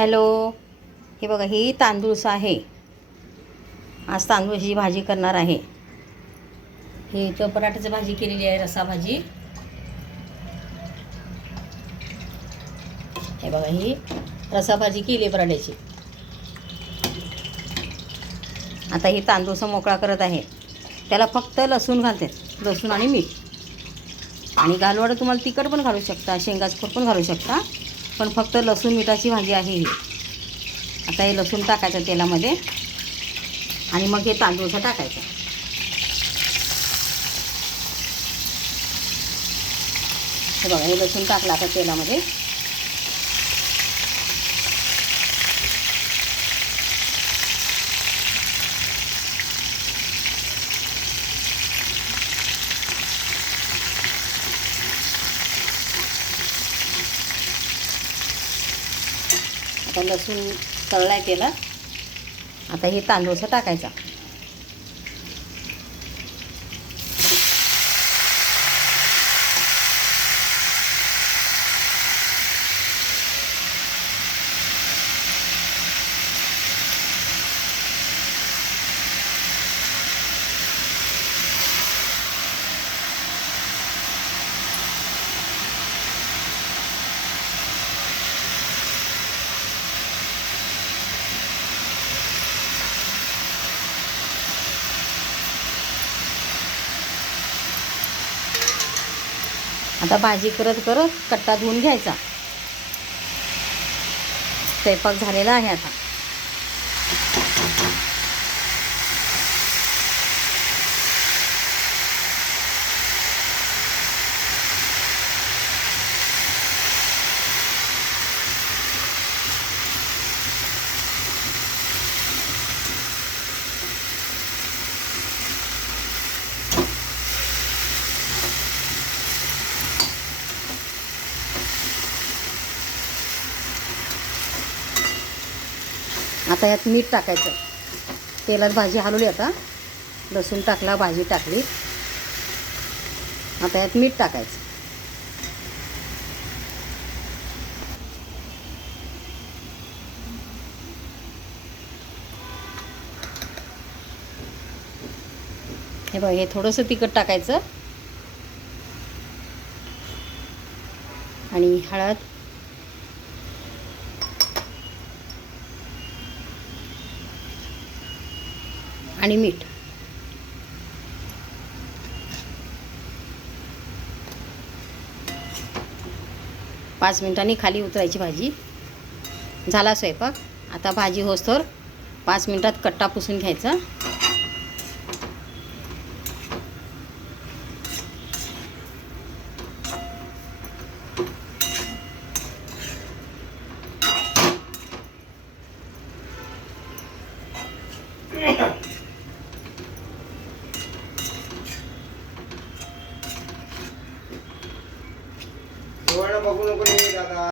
Hello, हे बघा, ही तांदूळचं आहे. आज तांदूळची भाजी करणार आहे. हे इथं पराठ्याची भाजी केलेली आहे, रसा भाजी. हे बघा, ही रसा भाजी केली पराठ्याची. आता ही तांदूळचा मोकळा करत आहे. त्याला फक्त लसूण घालते, लसूण आणि मीठ. आणि घालवड तुम्हाला तिखट पण घालू शकता, शेंगाचं कूट पण घालू शकता, पण फक्त लसूण मिठाची भाजी आहे ही. आता हे लसूण टाकायचं तेलामध्ये आणि मग हे तांदूळचं टाकायचं. हे बघा, हे लसूण टाकलं आता तेलामध्ये. आता लसूण तळलाय तेलात. आता हे तांदूळचं टाकायचं. आता भाजी करत करत कट्टा धुवून घ्यायचा. स्वयंपाक झालेला आहे आता. आता यात मीठ टाकायचं. तेलात भाजी हलवली. आता लसूण टाकला, भाजी टाकली. आता यात मीठ टाकायचं. हे बघ, हे थोडंसं तिखट टाकायचं आणि हळद, आणि मीठ. पाच मिनिटांनी खाली उतरायची भाजी. झाला स्वयंपाक. आता भाजी होस्तोवर 5 मिनिटात कट्टा पुसून घ्यायचा. बघू नको दादा.